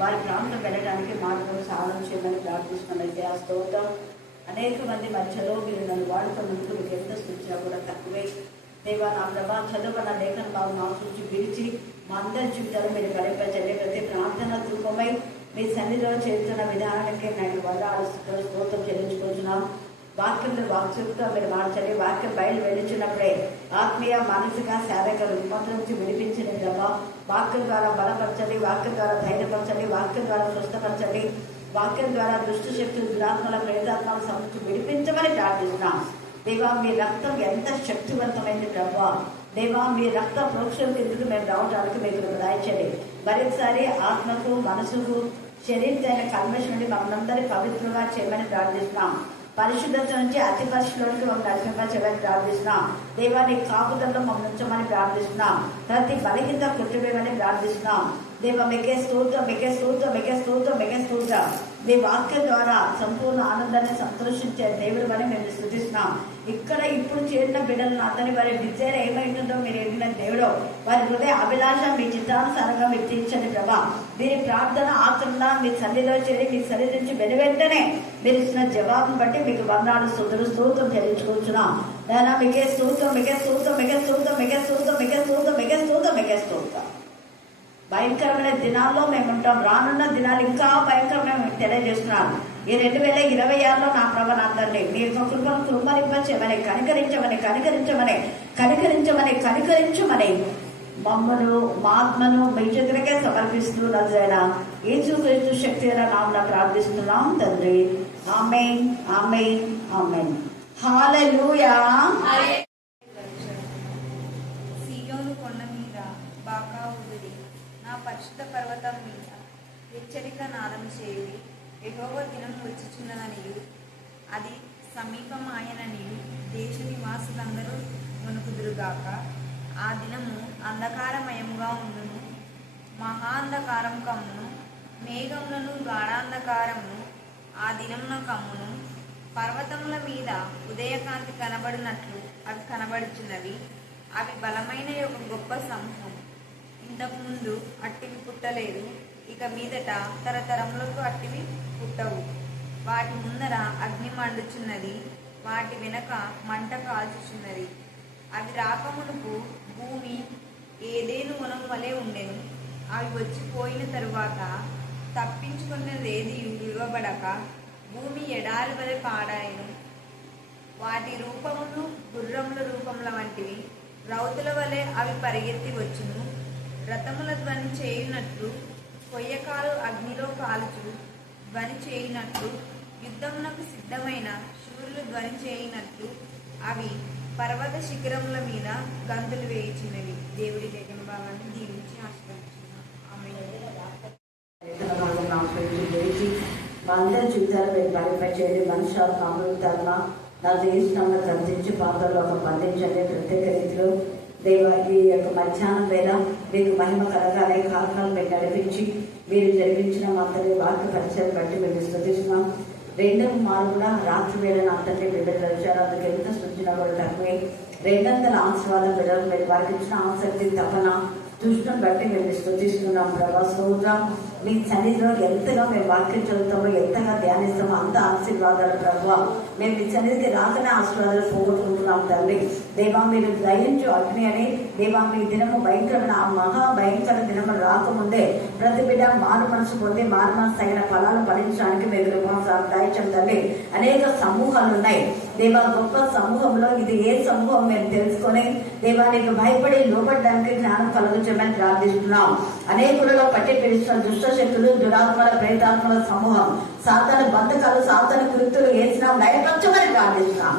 వారి ప్రాంతం వెళ్ళడానికి మార్గం సాధన చేయమని ప్రార్థిస్తున్నామైతే ఆ స్తోత్రం. అనేక మంది మధ్యలో మీరు నన్ను వాడుతున్నందుకు మీకు ఎంత సూచన కూడా తక్కువే. దేవా నా ప్రభా చదువుకున్న లేఖన బాబు మా సూచి విడిచి మా అందరి జీవితాలు మీరు గడిపించండి. ప్రతి ప్రార్థన రూపమై మీ సన్నిధిలో చేస్తున్న విధానానికి నేను వదలు స్తోత్రం చెల్లించుకుంటున్నాం. వాక్యంలో వాక్యంతో మీరు మార్చండి. వాక్యం బయలు వెళ్ళించినప్పుడే ఆత్మీయ మానసిక శారీరక రుగ్మత నుంచి విడిపించండి ప్రభా. వాక్యం ద్వారా బలపరచండి, వాక్యం ద్వారా ధైర్యపరచండి, వాక్యం ద్వారా స్వస్థపరచండి, వాక్యం ద్వారా దుష్ట శక్తులు దురాత్మల ప్రేతాత్మల సమస్య విడిపించమని ప్రార్థిస్తున్నాం. దేవా మీ రక్తం ఎంత శక్తివంతమైంది ప్రభా. దేవా మీ రక్త ప్రోక్షణ ఎందుకు మేము రావడానికి మీకు దయచేయండి. మరొకసారి ఆత్మకు మనసుకు శరీరమైన కల్మషం నుండి మమ్మల్ని పవిత్రంగా చేయమని ప్రార్థిస్తున్నాం. పరిశుద్ధత నుంచి అతి పరిశుద్ధులకి మమ్మల్ని నడిపించమని ప్రార్థిస్తున్నాం. దేవాన్ని కాపుదల్లో మమ్మల్ని ఉంచమని ప్రార్థిస్తున్నాం. ప్రతి బలహీనత కుట్టివేయమని ప్రార్థిస్తున్నాం. దేవ మీకే స్తోత్రం, మీకే స్తోత్రం, మీకే స్తోత్రం, మీకే స్తోత్రం. మీ వాక్యం ద్వారా సంపూర్ణ ఆనందాన్ని సంతోషించే దేవుడు అని మేము స్తుతిస్తున్నాం. ఇక్కడ ఇప్పుడు చేరిన బిడ్డలను అందరి వారి విద్య ఏమైంటుందో మీరు ఎదిగిన దేవుడు, వారి హృదయ అభిలాష మీ చిత్తానుసారంగా మీరు తీర్చండి ప్రభా. వీరి ప్రార్థన ఆచరణ మీ సన్నిధిలో చేరి మీ సన్నిధి నుంచి వెనువెంటనే మీరు ఇచ్చిన జవాబును బట్టి మీకు వందనాలు స్తోత్రం చెల్లించుకుంటున్నాం. నేను మీకే స్తోత్రం, మీకే స్తోత్రం, మీకే స్తోత్రం, మీకే స్తోత్రం, మీకే స్తోత్రం, మీకే స్తోత్రం, మీకే స్తోత్రం. భయంకరమైన దినాల్లో మేము ఉంటాం. రానున్న దినాలు ఇంకా భయంకరమైన మీకు తెలియజేస్తున్నాను. ఈ 2026లో నా ప్రభ అందరినీ మీ యొక్క కృపను కృపరింపచేయమని కనికరించమని మమ్మను మా ఆత్మను మీ చేతులకే సమర్పిస్తూ నజరైన యేసుక్రీస్తు శక్తి అయిన నామమున ప్రార్థిస్తున్నాం తండ్రి. ఆమేన్, ఆమేన్, ఆమేన్. హల్లెలూయా. సీయోను కొండ మీద బాకా ఊదిరి, నా పరిశుద్ధ పర్వతం మీద హెచ్చరిక నాదం చేయుడి. యెహోవా దినం వచ్చుచున్నదనియు అది సమీపమాయననియు దేశ నివాసులందరూ వణుకుదురుగాక. ఆ దినము అంధకారమయముగా ఉండును, మహా అంధకారం కమ్మును, మేఘములను గాఢాంధకారమును ఆ దినమున కమ్మును. పర్వతముల మీద ఉదయకాంతి కనబడినట్లు అవి కనబడుచున్నవి. అవి బలమైన ఒక గొప్ప సమూహం. ఇంతకు ముందు అట్టివి పుట్టలేదు, ఇక మీదట తరతరములకు అట్టివి పుట్టవు. వాటి ముందర అగ్ని మండుచున్నది, వాటి వెనక మంట కాల్చుచున్నది. అవి రాకమునుపు భూమి ఏదేను వనం వలె ఉండెను. అవి వచ్చిపోయిన తరువాత తప్పించుకున్నదేది విలువబడక భూమి ఎడారి వలె పాడాయను. వాటి రూపములు గుర్రముల రూపముల వంటివి. రౌతుల వలె అవి పరిగెత్తి వచ్చును. రథముల ధ్వని చేయునట్లు, కొయ్యకాలు అగ్నిలో కాల్చు ధ్వని చేయునట్లు, యుద్ధమునకు సిద్ధమైన శూరులు ధ్వని చేయునట్లు అవి పర్వత శిఖరముల మీద గంతులు వేయుచున్నవి. దేవుడి లేఖన భాగాన్ని దీవించి ఆశీర్వదించున్నాం. మా అందరి జీవితాలు మీరు బలపరిచేది. మనుషుల అమృతాత్మ నా దేశంలో కర్తించి పాత్రలో ఒక బంధించండి. ప్రత్యేక రీతిలో దేవ ఈ యొక్క మధ్యాహ్నం వేళ మీకు మహిమ కలగాలే కారణాలు మీరు నడిపించి మీరు జరిపించిన మా అందరి వాక్య పరిచయం బట్టి మేము స్తుతిస్తున్నాం. రెండవ మారు కూడా రాత్రి వేళ నా తండ్రి బిడ్డలు వచ్చారు. అందుకు ఎంత సృష్టిన కూడా తక్కువే. 200 ఆశీర్వాదం బిడ్డలు మీరు వారికి ఇచ్చిన ఆసక్తి తపన దృష్టిని బట్టి మేము స్తుతిస్తున్నాం ప్రభా. స్తోత్రం. మీ సన్నిధిలో ఎంతగా మేము వాక్యం చదువుతామో, ఎంతగా ధ్యానిస్తామో అంత ఆశీర్వాదాలు ప్రభావ. మేము మీ సన్నిధికి రాకనే ఆశీర్వాదాలు పోగొట్టుకుంటున్నాం తండ్రి. దేవా మీరు దయించు అగ్ని అని. దేవా మీ దినము భయంకరమైన ఆ మహా భయంకర దినము రాకముందే ప్రతి బిడ్డ మారు మనసు పొంది మారు మనసు తగిన ఫలాలు ఫలించడానికి మీరు దయచం తండ్రి. అనేక సమూహాలు ఉన్నాయి దేవా. గొప్ప సమూహంలో ఇది ఏ సమూహం మేము తెలుసుకొని దేవా నీకు భయపడి లోపడడానికి జ్ఞానం కలుగుచమని ప్రార్థిస్తున్నాం. అనేకులలో పట్టి పిలుస్తున్న దుష్ట శక్తులు దురాత్మల ప్రేతాత్మల సమూహం సాతాను బంధకాలు సాతాను కృత్యులు వేసినా లయపరచమని ప్రార్థిస్తున్నాం.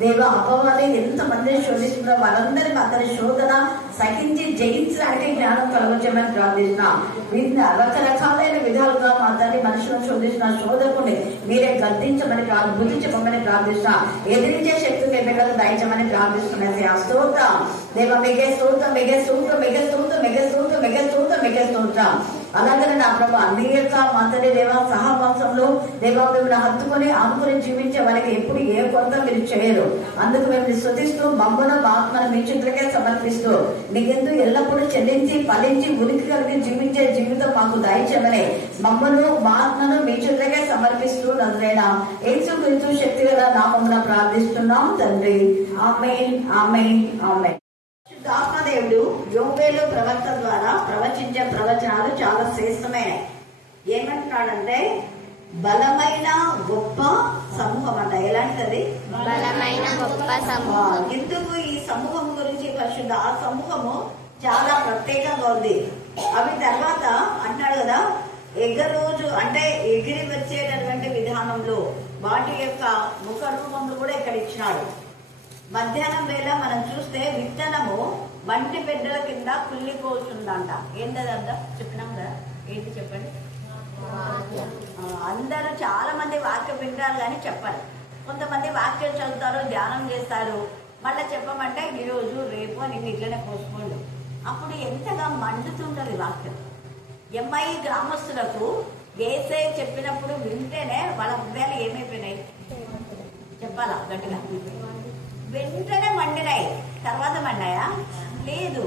దేవ అపవాది ఎంతమందిని శోధిస్తున్నారో వారందరి అతని శోధన సహించి జయించడానికి జ్ఞానం కలుగజేయమని ప్రార్థిస్తున్నాం. వీటిని రకరకాలైన విధాలుగా మా తల్లి మనుషులను శోధించిన శోధకుని మీరే గద్దించమని బుద్ధి చెప్పమని ప్రార్థిస్తున్నాం. ఎదిరించే శక్తి మీ బిడ్డలు దయచమని ప్రార్థిస్తున్నది. ఆ స్తోత్రం దేవ. మిగే స్తోత్రం, మిగే స్తోత్రం, మిగే స్తోత్రం, మిగే స్తోత్రం, మిగే స్తోత్రం, మిగే స్తోత్రం. అలాగే నా ప్రభా మీ యొక్క మంతని దేవ సహవాసంలో దేవా మిమ్మల్ని హత్తుకొని ఆనుకొని జీవించే వాళ్ళకి ఎప్పుడు ఏ కొరత మీరు చేయరు. అందుకు మేము స్తుతిస్తూ మమ్మను మా ఆత్మను మీ చేతులకే సమర్పిస్తూ నీకెందుకు ఎల్లప్పుడూ చెల్లించి ఫలించి ఉనికి కలిగి జీవించే జీవితం మాకు దయచేయమని మమ్మను మా ఆత్మను మీ చేతులకే సమర్పిస్తూ నదులైన యేసుక్రీస్తు శక్తి గల నామమున ప్రార్థిస్తున్నాం తండ్రి. ఆమేన్ ఆమేన్ ఆమేన్. ఆత్మదేవుడు యోవేలు ప్రవక్త ద్వారా ప్రవచించే ప్రవచనాలు చాలా శ్రేష్టమైనవి. ఏమంటున్నాడంటే బలమైన గొప్ప సమూహం అంట. ఎలాంటిది? బలమైన గొప్ప సమూహం. ఎందుకు ఈ సమూహం గురించి పరిశుద్ధ ఆ సమూహము చాలా ప్రత్యేకంగా ఉంది. అవి తర్వాత అంటున్నాడు కదా ఎగరోజు అంటే ఎగిరి వచ్చేటటువంటి విధానంలో వాటి యొక్క ముఖ రూపంలో కూడా ఇక్కడ ఇచ్చినాడు. మధ్యాహ్నం వేళ మనం చూస్తే విత్తనము వంటి బిడ్డల కింద కుళ్ళిపోతుందంట. ఏంటదంతా చెప్పినాం కదా, ఏంటి చెప్పండి. అందరూ చాలా మంది వాక్యం వింటారు కానీ చెప్పాలి. కొంతమంది వాక్యం చదువుతారు, ధ్యానం చేస్తారు, మళ్ళీ చెప్పమంటే ఈరోజు రేపు అని ఇట్లనే పోసుకోండి. అప్పుడు ఎంతగా మండుతుంటది వాక్యం. ఎంఐ గ్రామస్తులకు యేసయ్య చెప్పినప్పుడు వింటేనే వాళ్ళ హృదయాలు ఏమైపోయినాయి చెప్పాలా గట్టిగా. వెంటనే మండినాయి. తర్వాత మండాయా? లేదు,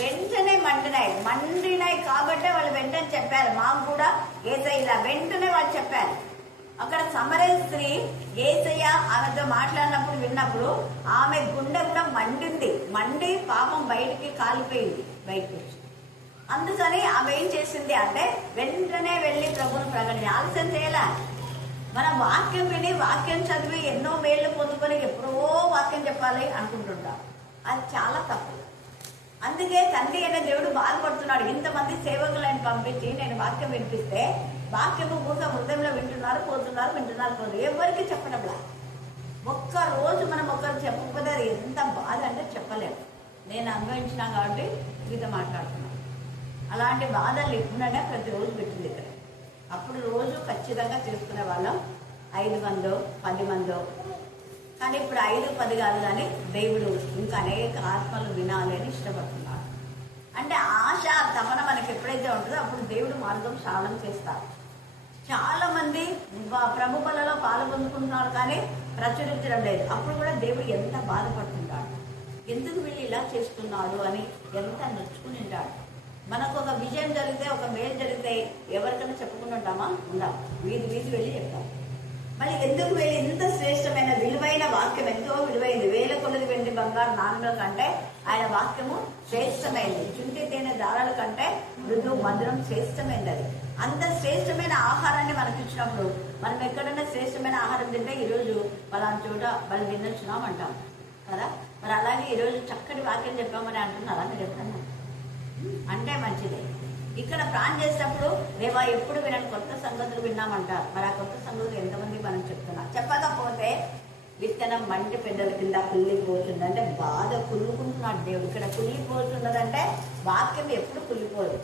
వెంటనే మండినాయి కాబట్టి వాళ్ళు వెంటనే చెప్పారు. మాకు కూడా యేసయ్య ఇలా వెంటనే వాళ్ళు చెప్పారు. అక్కడ సమరయ స్త్రీ యేసయ్య ఆమెతో మాట్లాడినప్పుడు విన్నప్పుడు ఆమె గుండె కూడా మండి పాపం బయటికి కాలిపోయింది బయటకు వచ్చి. అందుకని ఆమె ఏం చేసింది అంటే వెంటనే వెళ్ళి ప్రభువును ప్రకటన ఆలస్యం చేయాల. మనం వాక్యం విని వాక్యం చదివి ఎన్నో మేళ్లు పొందుకొని ఎప్పుడో వాక్యం చెప్పాలి అనుకుంటుంటాం. అది చాలా తప్పు. అందుకే తండ్రి అనే దేవుడు బాధపడుతున్నాడు. ఇంతమంది సేవకులను పంపించి నేను వాక్యం వినిపిస్తే వాక్యము పూర్త హృదయంలో వింటున్నారు. ఎవరికి చెప్పడంలా. ఒక్క రోజు మనం ఒకరు చెప్పకపోతే అది ఎంత బాధ అంటే చెప్పలేము. నేను అనుభవించినా కాబట్టి మీతో మాట్లాడుతున్నాను. అలాంటి బాధలు లేకుండానే ప్రతిరోజు పెట్టింది ఇక్కడ. అప్పుడు రోజు ఖచ్చితంగా తీసుకునే వాళ్ళం 5 మందో 10 మందో. కానీ ఇప్పుడు 5-10 కాదు, కానీ దేవుడు ఇంకా అనేక ఆత్మలు వినాలి అని ఇష్టపడుతున్నాడు. అంటే ఆశ తపన మనకి ఎప్పుడైతే ఉంటుందో అప్పుడు దేవుడు మార్గం సరళం చేస్తారు. చాలా మంది ప్రభు బలలో పాలు పొందుకుంటున్నారు కానీ ప్రచురించడం లేదు. అప్పుడు కూడా దేవుడు ఎంత బాధపడుతుంటాడు, ఎందుకు వీళ్ళు ఇలా చేస్తున్నారు అని ఎంత నొచ్చుకుని ఉంటాడు. మనకు ఒక విజయం జరిగితే, ఒక మేలు జరిగితే ఎవరికైనా చెప్పుకుని ఉంటామా? ఉండాం. వీధి వెళ్ళి చెప్తాం. మళ్ళీ ఎందుకు వెళ్ళి ఇంత శ్రేష్టమైన విలువైన వాక్యం, ఎంతో విలువైంది, 1000 కొలది వెండి బంగారు నాణ్యాల కంటే ఆయన వాక్యము శ్రేష్టమైంది. చుంటి తేనె దారాల కంటే మృదు మధురం శ్రేష్టమైంది. అది అంత శ్రేష్టమైన ఆహారాన్ని మనకి ఇచ్చినప్పుడు మనం ఎక్కడైనా శ్రేష్టమైన ఆహారం తింటే ఈరోజు పలానా చోట వాళ్ళు తినొచ్చున్నాం అంటాం కదా. మరి అలాగే ఈరోజు చక్కటి వాక్యం చెప్పామని అంటున్నారా మీరు ఎప్పుడన్నా? అంటే మంచిదే. ఇక్కడ ప్రాణం చేసేటప్పుడు దేవా ఎప్పుడు వినని కొత్త సంగతులు విన్నామంటారు. మరి ఆ కొత్త సంగతులు ఎంతమంది మనం చెప్తున్నాం? చెప్పకపోతే విత్తనం మంటి పెద్దల కింద కుళ్ళిపోతుంది అంటే బాధ కుళ్ళుకుంటున్నాడు దేవుడు. ఇక్కడ కుళ్ళిపోతున్నదంటే వాక్యం ఎప్పుడు కుళ్ళిపోదు.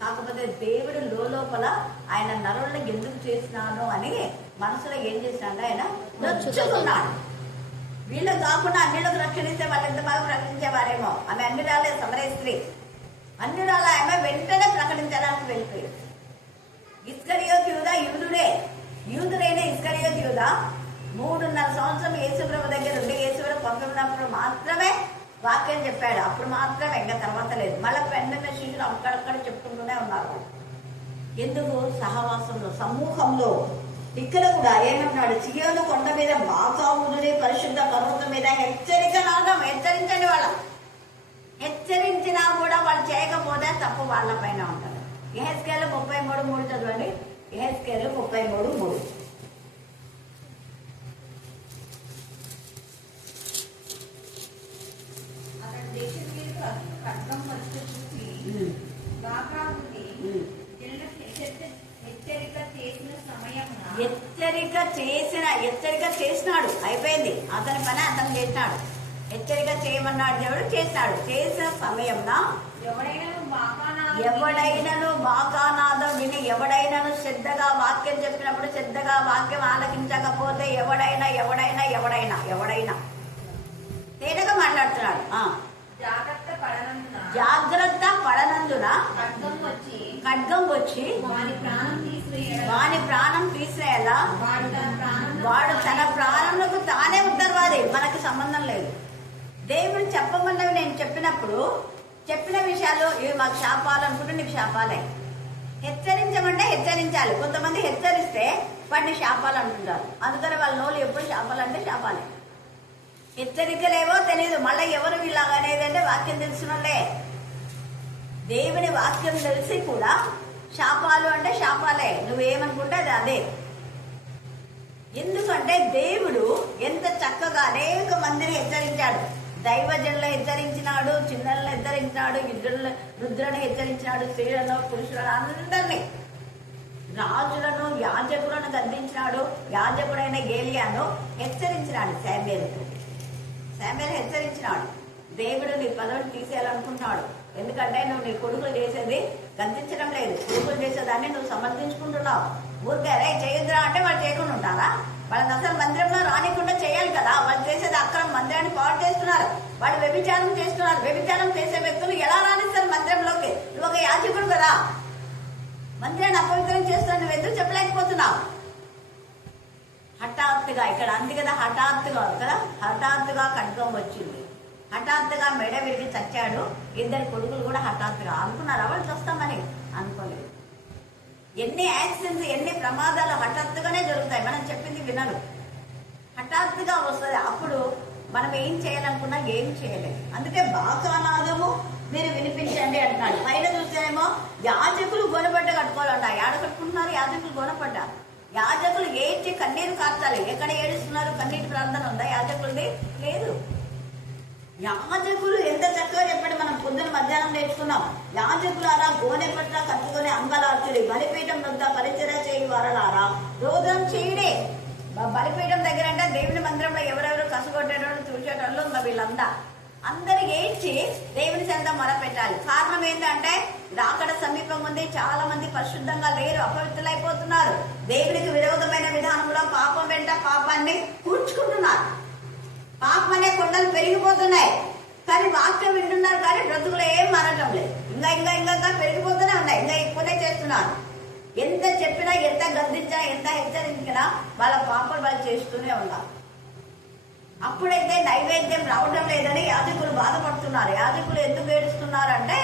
కాకపోతే దేవుడు లోపల ఆయన నరులను ఎందుకు చేసినాను అని మనసులో ఏం చేసినాడు, ఆయన నొచ్చుకున్నాడు. వీళ్ళకు కాకుండా అన్నిలకు రక్షణిస్తే వాళ్ళు ఎంత బాగా ప్రకటించేవారేమో. ఆమె అన్ని రాలే సమరయ స్త్రీ, అన్ని రాలే. ఆమె వెంటనే ప్రకటించడానికి వెళ్ళిపోయింది. ఇస్కరియోతు యూదా యూదుడైన ఇస్కరియోతు యూదా 3.5 సంవత్సరం యేసుప్రభు దగ్గర ఉండి యేసుప్రభు పంపినప్పుడు మాత్రమే వాక్యం చెప్పాడు. అప్పుడు మాత్రమే, ఇంకా తర్వాత లేదు. మళ్ళీ పెండిన శిష్యులు అక్కడక్కడ చెప్పుకుంటూనే ఉన్నారు. ఎందుకు? సహవాసంలో, సమూహంలో. ఇక్కడ కూడా ఏమన్నాడు? సియోను కొండ మీద బాకా ఊదుడి, పరిశుద్ధ పర్వతం మీద హెచ్చరిక నాదం. హెచ్చరించండి. వాళ్ళ హెచ్చరించినా కూడా వాళ్ళు చేయకపోతే తప్పు వాళ్ళ పైన ఉంటుంది. యెహెజ్కేలు 33:3 చదవండి. యెహెజ్కేలు 33:3. హెచ్చరిక చేసినాడు, అయిపోయింది. అతని పని అతను చేసినాడు. హెచ్చరిక చేయమన్నాడు దేవుడు, చేసినాడు. చేసిన సమయంన ఎవడైనాను బాకానాదం విని, ఎవడైనాను శ్రద్ధగా వాక్యం చెప్పినప్పుడు శ్రద్ధగా వాక్యం ఆలకించకపోతే ఎవడైనా తేటగా మాట్లాడుతున్నాడు. జాగ్రత్త పడనందున ఖడ్గం వచ్చి వాని ప్రాణం తీసేయాలా వాడు తన ప్రాణంలో తానే ఉద్దరవాది, మనకి సంబంధం లేదు. దేవుడు చెప్పమన్నవి నేను చెప్పినప్పుడు చెప్పిన విషయాలు ఇవి మాకు శాపాలు అనుకుంటే నీకు శాపాలే. హెచ్చరించమంటే హెచ్చరించాలి. కొంతమంది హెచ్చరిస్తే వాడిని శాపాలు అంటుంటారు. అందుకని వాళ్ళ నోళ్ళు ఎప్పుడు శాపాలు అంటే శాపాలే. హెచ్చరికలేవో తెలియదు. మళ్ళీ ఎవరు ఇలాగనేది అంటే వాక్యం తెలిసినోళ్ళే. దేవుని వాక్యం తెలిసి కూడా శాపాలు అంటే శాపాలే. నువ్వేమనుకుంటే అది అదే. ఎందుకంటే దేవుడు ఎంత చక్కగా అనేక మందిని హెచ్చరించాడు. దైవజనులను హెచ్చరించినాడు, చిన్నలను హెచ్చరించినాడు, రుద్రులను హెచ్చరించినాడు, స్త్రీలను, పురుషులను, అందరినీ, రాజులను, యాజకులను గద్దించినాడు. యాజకుడైన ఏలియాను హెచ్చరించినాడు. శామ్యూయేలు హెచ్చరించినాడు. దేవుడు నీ పదవిని తీసేయాలనుకుంటున్నాడు. ఎందుకంటే నువ్వు నీ కొడుకులు చేసేది గద్దించడం లేదు, కొడుకులు చేసేదాన్ని నువ్వు సమర్థించుకుంటున్నావు. ఊరికే చేయొద్దురా అంటే వాళ్ళు చేయకుండా ఉంటారా? వాళ్ళని అసలు మందిరంలో రానికుండా చేయాలి కదా. వాళ్ళు చేసేది అక్రమ, మందిరాన్ని పాడు చేస్తున్నారు, వాళ్ళు వ్యభిచారం చేస్తున్నారు. వ్యభిచారం చేసే వ్యక్తులు ఎలా రాణిస్తారు మందిరంలోకి? నువ్వు ఒక యాజకుడు కదా, మందిరాన్ని అపవిత్రం చేస్తున్నా, నువ్వు ఎందుకు చెప్పలేకపోతున్నావు? హఠాత్తుగా ఇక్కడ అంది కదా, హఠాత్తుగా ఖడ్గం వచ్చింది. హఠాత్తుగా మెడ విరిగి చచ్చాడు. ఇద్దరు కొడుకులు కూడా హఠాత్తుగా. అనుకున్నారు వాళ్ళు చూస్తామని, అనుకోలేదు. ఎన్ని యాక్సిడెంట్స్, ఎన్ని ప్రమాదాలు హఠాత్తుగానే జరుగుతాయి. మనం చెప్పింది వినరు, హఠాత్తుగా వస్తుంది. అప్పుడు మనం ఏం చేయాలనుకున్నా ఏం చేయలేదు. అందుకే బాకానాదము మీరు వినిపించండి అంటున్నాడు. పైన చూస్తేనేమో యాజకులు గోనపడ్డ కట్టుకోవాలంట. ఏడ కట్టుకుంటున్నారు? యాజకులు గోనపడ్డ. యాజకులు ఏడ్చి కన్నీరు కార్చాలి. ఎక్కడ ఏడుస్తున్నారు? కన్నీటి ప్రార్థన ఉందా యాజకులది? లేదు. యాజకులు ఎంత చక్కగా చెప్పండి. మనం పొద్దున మధ్యాహ్నం నేర్చుకున్నాం. యాజకులారా గోనె పట్ల కట్టుకుని అంగలార్చుడి, బలిపీఠం వద్ద పరిచర్య చేయి వారలారా రోదనం చేయడే. బలిపీఠం దగ్గర అంటే దేవుని మందిరంలో ఎవరెవరు కసుగొట్టేటోళ్ళు, చూసేటోళ్ళు వీళ్ళంతా అందరు ఏడ్చి దేవుని చెంత మొరపెట్టాలి. కారణం ఏంటంటే రాకడ సమీపం ఉంది. చాలా మంది పరిశుద్ధంగా లేరు, అపవిత్రులైపోతున్నారు. దేవునికి విరోధమైన విధానంలో పాపం వెంట పాపాన్ని కూర్చుకుంటున్నారు. పాపం అనే కొండలు పెరిగిపోతున్నాయి. కానీ వాక్యం వింటున్నారు, కానీ బ్రతుకులు ఏం మారటం లేదు. ఇంకా పెరిగిపోతూనే ఉన్నాయి. ఇంకా ఎక్కువనే చేస్తున్నారు. ఎంత చెప్పినా, ఎంత గద్దించినా, ఎంత హెచ్చరించినా వాళ్ళ పాపలు వాళ్ళు చేస్తూనే ఉన్నారు. అప్పుడైతే నైవేద్యం రావడం లేదని యాజకులు బాధపడుతున్నారు. యాజకులు ఎందుకు ఏడుస్తున్నారు అంటే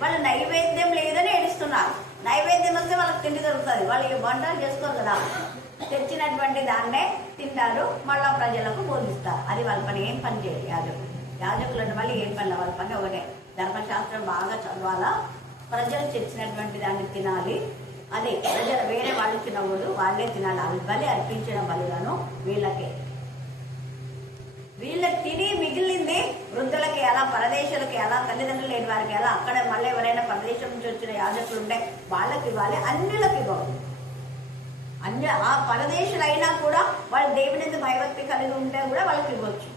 వాళ్ళు నైవేద్యం లేదని ఏడుస్తున్నారు. నైవేద్యం వస్తే వాళ్ళకి తిండి దొరుకుతుంది. వాళ్ళు వంటలు చేసుకోరు కదా, తెచ్చినటువంటి దాన్నే తింటారు, మళ్ళా ప్రజలకు బోధిస్తారు. అది వాళ్ళ పని. ఏం పని చేయాలి యాజకులు అంటే మళ్ళీ ఏం పని? వాళ్ళ పని ఒకటే, ధర్మశాస్త్రం బాగా చదవాలా, ప్రజలు తెచ్చినటువంటి దాన్ని తినాలి. అదే ప్రజలు వేరే వాళ్ళు తినకూడదు, వాళ్ళే తినాలి. అవి బలి అర్పించిన బలులను వీళ్ళకి తిని మిగిలింది వృద్ధులకి ఎలా, పరదేశాలకి ఎలా, తల్లిదండ్రులు లేని వారికి ఎలా, అక్కడ మళ్ళీ ఎవరైనా పరదేశం నుంచి వచ్చిన యాజకులు ఉంటే వాళ్ళకి ఇవ్వాలి, అన్యులకు ఇవ్వాలి. ఆ పరదేశులైనా కూడా వాళ్ళు దేవుని భయభక్తి కలిగి ఉంటే కూడా వాళ్ళకి ఇవ్వచ్చు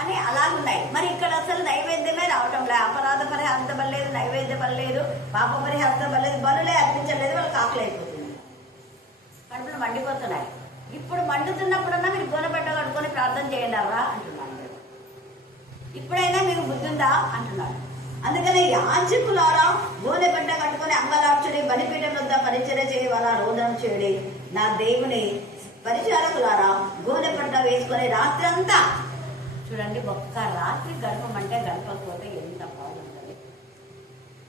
అని అలాగున్నాయి. మరి ఇక్కడ అసలు నైవేద్యమే రావటం లేదు. అపరాధ పరిహారం పర్లేదు, నైవేద్య పర్లేదు, పాప పరిహారం పర్లేదు, బలులే అర్పించలేదు. వాళ్ళకి ఆకలి అయిపోతుంది, కడుపులు మండిపోతున్నాయి. ఇప్పుడు మండుతున్నప్పుడన్నా మీరు గోనబెట్ట కట్టుకొని ప్రార్థన చేయండి అవ్వా అంటున్నాను. ఇప్పుడైనా మీకు బుద్ధి ఉందా అంటున్నాడు. అందుకని యాజకులారా గోనెబెట్ట కట్టుకుని అంగలార్చుడి, బలిపీఠం వద్ద పరిచర్య చేయవాలా రోదనం చేయడి. నా దేవుని పరిచారకులారా గోనెపట్ట వేసుకొని రాత్రి అంతా చూడండి. ఒక్క రాత్రి గడపమంటే గడపకపోతే ఎంత బాగుంటుంది.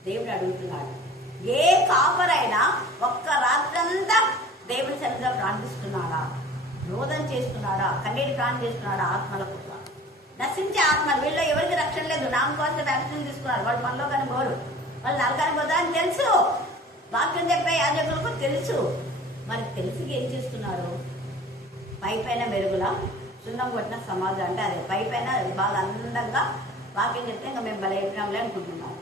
దేవుడు అడుగుతున్నాడు. ఏ కాపరైనా ఒక్క రాత్రంతా దేవుని సన్నిధిలో ప్రార్థిస్తున్నాడా, రోదన చేస్తున్నాడా, కన్నీటి ప్రాణం చేస్తున్నాడా? ఆత్మల కోసం నశించే ఆత్మలు. వీళ్ళు ఎవరికి రక్షణ లేదు. నామం కోసం వ్యాక్సిన్ తీసుకున్నారు. వాళ్ళు మనలో కానీ పోరు, వాళ్ళు నరకానికి పోతారని తెలుసు. వాక్యం చెప్పే యాజకులకు తెలుసు. మరి తెలిసి ఏం చేస్తున్నారు? పైపైన మెరుగులా సున్నం కొట్టిన సమాజం అంటే అదే. పైపైన బాగా అందంగా వాక్యం చెప్తే ఇంకా మేము బలైపోయినాంలే అనుకుంటున్నాం,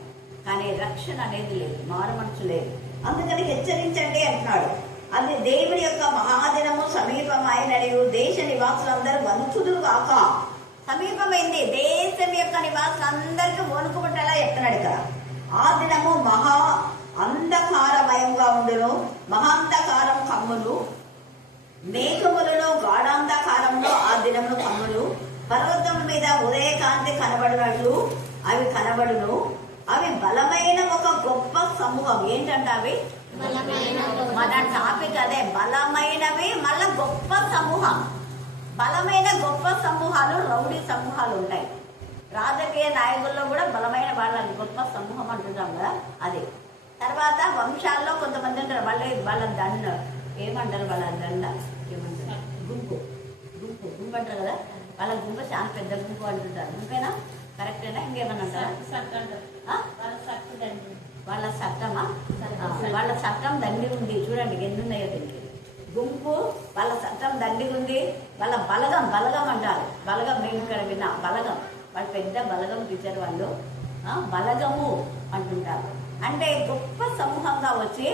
కానీ రక్షణ అనేది లేదు, మారు మనసు లేదు. అందుకని హెచ్చరించండి అంటున్నాడు. అది దేవుని యొక్క మహాదినము సమీపమైననియు దేశ నివాసులందరూ వంచుదురు కాక. సమీపమైంది. దేశం యొక్క నివాసులందరికీ వణుకుబట్టేలా చెప్తున్నాడు ఇక్కడ. ఆ దినము మహా అంధకారమయంగా ఉండును, మహాంధకారం కమ్ములు, మేఘములను గాఢాంధకారంలో ఆ దినమును కమ్ములు. పర్వతం మీద ఉదయకాంతి కనబడినట్లు అవి కనబడును. అవి బలమైన ఒక గొప్ప సమూహం. ఏంటంటే అవి మన టాపిక్ అదే, బలమైనవి మళ్ళా గొప్ప సమూహం. బలమైన గొప్ప సమూహాలు, రౌడీ సమూహాలు ఉంటాయి. రాజకీయ నాయకుల్లో కూడా బలమైన వాళ్ళని గొప్ప సమూహం అంటుంటాం కదా, అది. తర్వాత వంశాల్లో కొంతమంది ఉంటారు, వాళ్ళ దండ ఏమంటారు, వాళ్ళ దండ ఏమంటారు, గుంపు గుంపు గుంపు అంటారు కదా, వాళ్ళ గుంపు చాలా పెద్ద గుంపు అంటుంటారు. గుంపేనా, కరెక్టేనా, ఇంకేమన్నా అంటారా? వాళ్ళ చట్టమా, వాళ్ళ చట్టం దండి ఉంది. చూడండి ఎన్ని ఉన్నాయో దీనికి. గుంపు, వాళ్ళ చట్టం దండి ఉంది. వాళ్ళ బలగం, బలగం అంటారు. బలగం మేము ఇక్కడ విన్నా, బలగం. వాళ్ళు పెద్ద బలగం టీచర్ వాళ్ళు, బలగము అంటుంటారు. అంటే గొప్ప సమూహంగా వచ్చి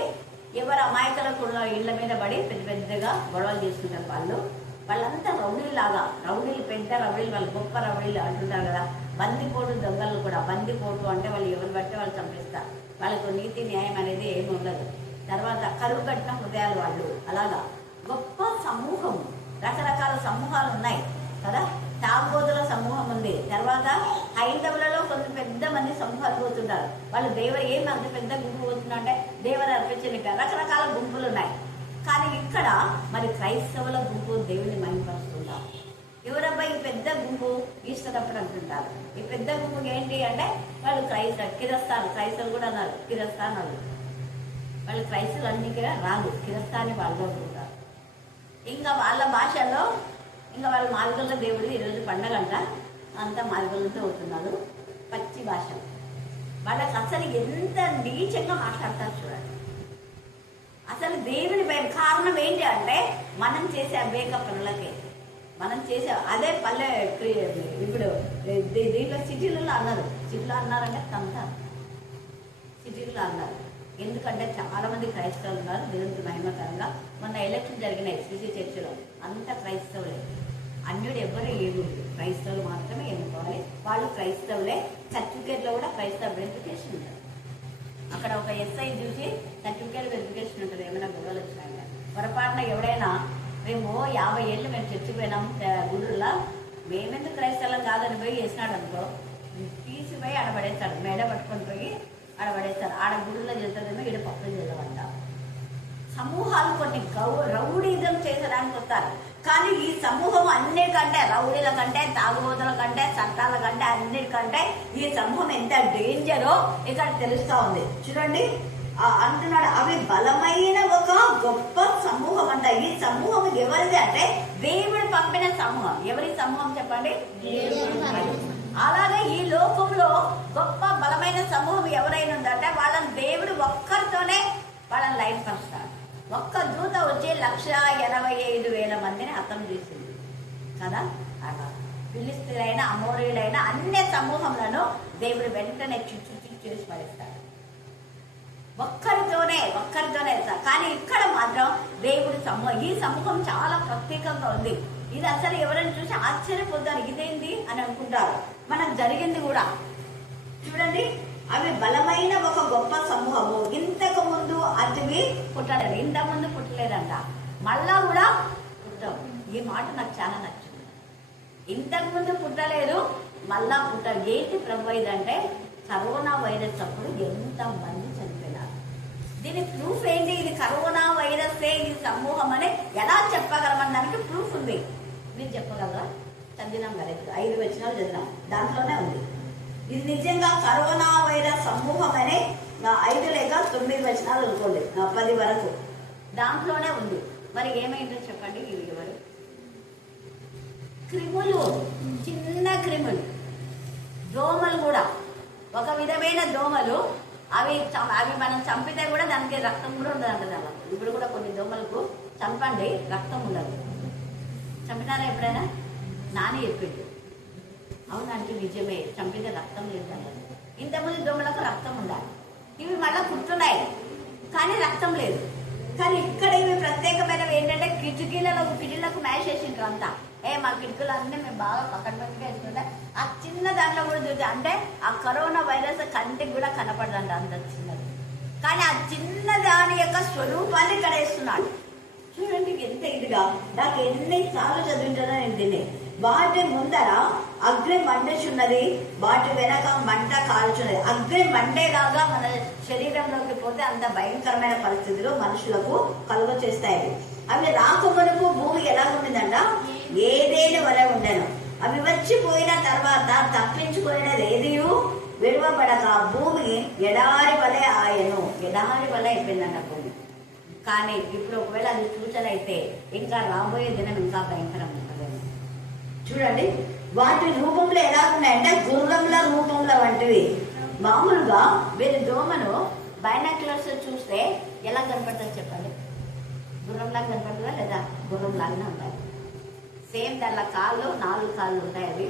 ఎవరు అమాయకులకు ఇళ్ల మీద పడి పెద్ద పెద్దగా గొడవలు చేసుకుంటారు. వాళ్ళంతా రౌడీలాగా, రౌడీలు, పెద్ద రౌడీలు, వాళ్ళు గొప్ప రౌడీలు అంటుంటారు కదా. బందిపోటు దొంగలు కూడా, బందిపోటు అంటే వాళ్ళు ఎవరు పడితే వాళ్ళు చంపేస్తారు. వాళ్ళకు నీతి న్యాయం అనేది ఏమి ఉండదు. తర్వాత కరువు కట్టిన హృదయాలు వాళ్ళు, అలాగా గొప్ప సమూహం. రకరకాల సమూహాలు ఉన్నాయి కదా. తాగుబోతుల సమూహం ఉంది. తర్వాత హైందవులలో కొంత పెద్ద మంది సమూహాలు పోతుంటారు. వాళ్ళు ఏమి అంత పెద్ద గుంపు పోతున్నా అంటే దేవర అర్పించడానికి రకరకాల గుంపులు ఉన్నాయి. కానీ ఇక్కడ మరి క్రైస్తవుల గుంపు దేవుని మహిమపరుస్తుంటారు. ఎవరబ్బా ఈ పెద్ద గుంపు, ఈస్టరప్పుడు అంటుంటారు. ఈ పెద్ద గుంపు ఏంటి అంటే వాళ్ళు కిరస్తాను, క్రైస్తవులు కూడా అన్నారు కిరస్తానాలు. వాళ్ళు క్రైస్తవులు అన్నికే రాదు, కిరస్తాని వాళ్ళు ఉంటారు. ఇంకా వాళ్ళ భాషలో ఇంకా వాళ్ళ మార్గంలో దేవుడు ఈరోజు పండగ అంట, అంతా మార్గంతో అవుతున్నారు. పచ్చి భాష. వాళ్ళకి అసలు ఎంత నీచంగా మాట్లాడతారు చూడండి. అసలు దేవుని భయం. కారణం ఏంటి అంటే మనం చేసే అవేక పనులకే, మనం చేసే అదే పల్లె. ఇప్పుడు దీంట్లో సిటీలలో అన్నారు, సిటీలో అన్నారంటే తంతారు, సిటీలో అన్నారు. ఎందుకంటే చాలా మంది క్రైస్తవులు ఉన్నారు. దేవునికి మహిమకరంగా మొన్న ఎలక్షన్ జరిగినాయి సిటీ చర్చిలో, అంతా క్రైస్తవులే. అన్యుడు ఎవరు ఏమి, క్రైస్తవులు మాత్రమే ఎన్నుకోవాలి. వాళ్ళు క్రైస్తవులే. సర్టిఫికేట్లో కూడా క్రైస్తవ వెరిఫికేషన్ ఉంటుంది. అక్కడ ఒక ఎస్ఐ చూసి సర్టిఫికేట్ వెరిఫికేషన్ ఉంటుంది. ఏమైనా గొడవలు వచ్చినాయంటే పొరపాటున ఎవడైనా మేము 50 ఏళ్ళు మేము చర్చిపోయినాం గుడుల్లో, మేమెందుకు క్రైస్తవులం కాదని పోయి వేసినాడు అనుకో, తీసిపోయి ఆడబడేస్తాడు. మెడ పట్టుకొని పోయి ఆడబడేస్తారు. ఆడ గుడుల్లో చేస్తాడేమో, ఈడ పక్కన చేద్దామంట. సమూహాలు కొన్ని రౌడీజం చేసడానికి వస్తారు. కానీ ఈ సమూహం అన్నిటికంటే, రౌడీల కంటే, తాగుబోతుల కంటే, చట్టాల కంటే, అన్నిటికంటే ఈ సమూహం ఎంత డేంజరో ఇక్కడ తెలుస్తా ఉంది. చూడండి అంటున్నాడు, అవి బలమైన ఒక గొప్ప సమూహం అంట. ఈ సమూహం ఎవరిది అంటే దేవుడు పంపిన సమూహం. ఎవరి సమూహం చెప్పండి? అలాగే ఈ లోకంలో గొప్ప బలమైన సమూహం ఎవరైనా ఉందంటే వాళ్ళని దేవుడు ఒక్కరితోనే వాళ్ళని లైఫ్ పరుస్తాడు. ఒక్క దూత వచ్చి 185,000 మందిని హతం చేసింది కదా. అలా ఫిలిస్తీయులైన, అమోరీయులైన అన్ని సమూహంలను దేవుడు వెంటనే చిచ్చు చేసి పడేస్తాడు. ఒక్కరితోనే. కానీ ఇక్కడ మాత్రం దేవుడి సమూహం, ఈ సమూహం చాలా ప్రత్యేకంగా ఉంది. ఇది అసలు ఎవరైనా చూసి ఆశ్చర్యపోతారు, ఇదేంటి అని అనుకుంటారు. మనకు జరిగింది కూడా. చూడండి, అవి బలమైన ఒక గొప్ప సమూహము. ఇంతకు ముందు అతివి పుట్టలేదు, ఇంతకు ముందు పుట్టలేదంట, మళ్ళా కూడా పుట్టవు. ఈ మాట నాకు చాలా నచ్చింది. ఇంతకు ముందు పుట్టలేదు, మళ్ళా పుట్టారు. ఏంటి ప్రభు ఇదంటే కరోనా వైరస్ అప్పుడు ఎంతమంది చనిపోయినారు. దీని ప్రూఫ్ ఏంటి? ఇది కరోనా వైరస్, ఇది సమూహం అని ఎలా చెప్పగలమని దానికి ప్రూఫ్ ఉంది. మీరు చెప్పగలరా? చదివినాం కదా, 5 వచనాలు చదివినాం, దాంట్లోనే ఉంది. ఇది నిజంగా కరోనా వైరస్ సమూహం అనే 5 లేక 9 వచనాలు అనుకోండి, 10 వరకు దాంట్లోనే ఉంది. మరి ఏమైందో చెప్పండి. ఇవి ఎవరు? క్రిములు, చిన్న క్రిములు, దోమలు కూడా. ఒక విధమైన దోమలు, అవి మనం చంపితే కూడా దానికి రక్తం కూడా ఉండదు అంట. ఇప్పుడు కూడా కొన్ని దోమలకు చంపండి, రక్తం ఉండదు. చంపినారా ఎప్పుడైనా? నాని చెప్పిండు. అవునంటే నిజమే, చంపితే రక్తం లేదు. ఇంతమంది దోమలకు రక్తం ఉండాలి. ఇవి మళ్ళీ పుట్టున్నాయి కానీ రక్తం లేదు. కానీ ఇక్కడ ఇవి ప్రత్యేకమైనవి ఏంటంటే కిటికీలకు మ్యాష్ చేసిండ్రు అంతా. మా కిటికీలు అన్నీ మేము బాగా పక్కన వేసుకుంటే ఆ చిన్న దాంట్లో కూడా చూసి, అంటే ఆ కరోనా వైరస్ కంటికి కూడా కనపడదంట, అంత చిన్నది. కానీ ఆ చిన్న దాని యొక్క స్వరూపాన్ని ఇక్కడ వేస్తున్నాడు. చూడండి ఎంత ఇదిగా. నాకు ఎన్నిసార్లు చదివింటానో నేను దీన్ని. వాటి ముందర అగ్ని మండుచున్నది, వాటి వెనక మంట కాల్చున్నది. అగ్ని మండేలాగా మన శరీరంలోకి పోతే అంత భయంకరమైన పరిస్థితులు మనుషులకు కలుగ చేస్తాయి. అవి రాకమునుపు భూమి ఎలా ఉండిందంట? ఏదేని వలె ఉండెను. అవి వచ్చిపోయిన తర్వాత తప్పించుకునేది ఏది విడవబడక భూమి ఎడారి వలె ఆయను. ఎడారి వలె అయిపోయిందంట భూమి. కానీ ఇప్పుడు ఒకవేళ అది సూచన అయితే ఇంకా రాబోయే దినం ఇంకా భయంకరం ఉంటుంది. చూడండి, వాటి రూపంలో ఎలా ఉన్నాయంటే గుర్రంల రూపంలో వంటివి. మామూలుగా వీరి దోమను బైనాక్యులర్స్ చూస్తే ఎలా కనపడుతుంది చెప్పండి? గుర్రంలాగా కనపడుతుందా లేదా? గుర్రంలాగానే ఉంటాయి. సేమ్ దానిలో కాళ్ళు 4 కాళ్ళు ఉంటాయి. అవి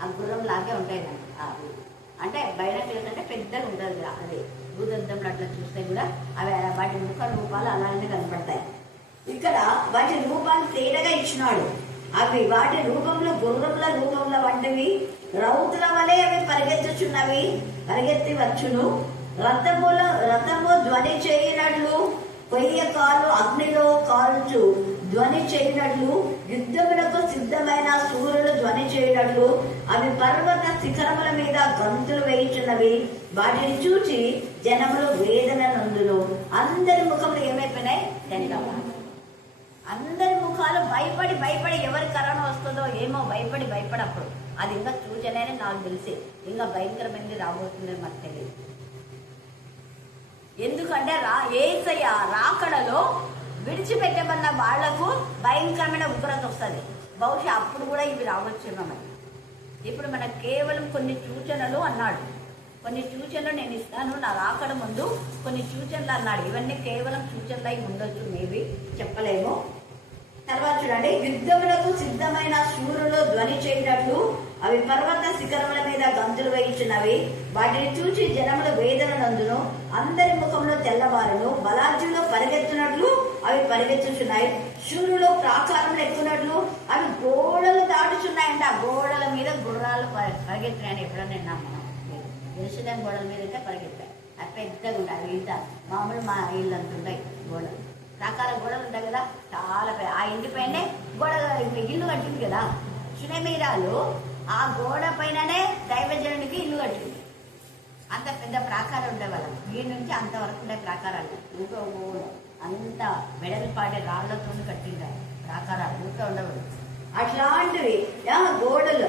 ఆ గుర్రంలాగే ఉంటాయి. అవి అంటే బైనాక్యులర్స్ అంటే పెద్దగా ఉంటుంది. అది భూదంతంలో అట్లా చూస్తే కూడా అవి వాటి ముఖ రూపాలు అలానే కనపడతాయి. ఇక్కడ వాటి రూపాన్ని తేలిగా ఇచ్చినాడు. అవి వాటి రూపంలో గుర్రముల రూపంలో వంటివి, రౌతుల వలె అవి పరిగెత్తి వచ్చును. రథము ధ్వని చేయనట్లు, కొయ్య కాలు అగ్నిలో కాల్చు ధ్వని చేయనట్లు, యుద్ధములకు సిద్ధమైన సూర్యులు ధ్వని చేయనట్లు అవి పర్వత శిఖరముల మీద గంతులు వేయించున్నవి. వాటిని చూచి జనములు వేదన నందును. అందరి ముఖములు ఏమైపోయినాయి? తెల్లగా. అందరి ముఖాలు భయపడి ఎవరి కరోనా వస్తుందో ఏమో భయపడప్పుడు అది ఇంకా చూచలేని నాకు తెలిసి ఇంకా భయంకరమైనది రాబోతుందని మాకు తెలియదు. ఎందుకంటే యేసయ్య రాకడలో విడిచిపెట్టబడిన వాళ్లకు భయంకరమైన ఉగ్రత వస్తుంది. బహుశా అప్పుడు కూడా ఇవి రావచ్చేమో. మరి ఇప్పుడు మనకు కేవలం కొన్ని సూచనలు అన్నాడు. కొన్ని సూచనలు నేను ఇస్తాను, నా రాకడ ముందు కొన్ని సూచనలు అన్నాడు. ఇవన్నీ కేవలం సూచనలు అయి ఉండొచ్చు, మేబీ చెప్పలేము. తర్వాత చూడండి, యుద్ధములకు సిద్ధమైన శూరులు ధ్వని చేయనట్లు అవి పర్వత శిఖరముల మీద గంతులు వేయించున్నవి. వాటిని చూచి జనములు వేదన నందును. అందరి ముఖంలో తెల్లవారును. బలార్జులు పరిగెత్తునట్లు అవి పరిగెత్తుచున్నాయి. శూరులు ప్రాకారంలో ఎక్కునట్లు అవి గోడలు దాటుచున్నాయంట. గోడల మీద గుర్రాలు పరిగెత్తాయని ఎప్పుడన్నా విన్నాము. ఎరుసలేం గోడల మీద అయితే పరిగెత్తాయి. అది పెద్దగా ఉంటాయి. ఇంత మామూలు మా ఇల్లు అంతుంటాయి గోడలు. ప్రాకార గోడలు ఉంటాయి కదా, చాలా ఆ ఇంటి పైనే గోడ ఇల్లు కట్టింది కదా సునేమీరాలు. ఆ గోడ పైననే దైవజనునికి ఇల్లు కట్టింది. అంత పెద్ద ప్రాకారం ఉండే వాళ్ళం. ఈ నుంచి అంతవరకు ఉండే ప్రాకారాలు ఊక అంత వెడల్పాటి రాళ్లతో కట్టింటారు ప్రాకారాలు. ఊక ఉండవు అట్లాంటివి గోడలు.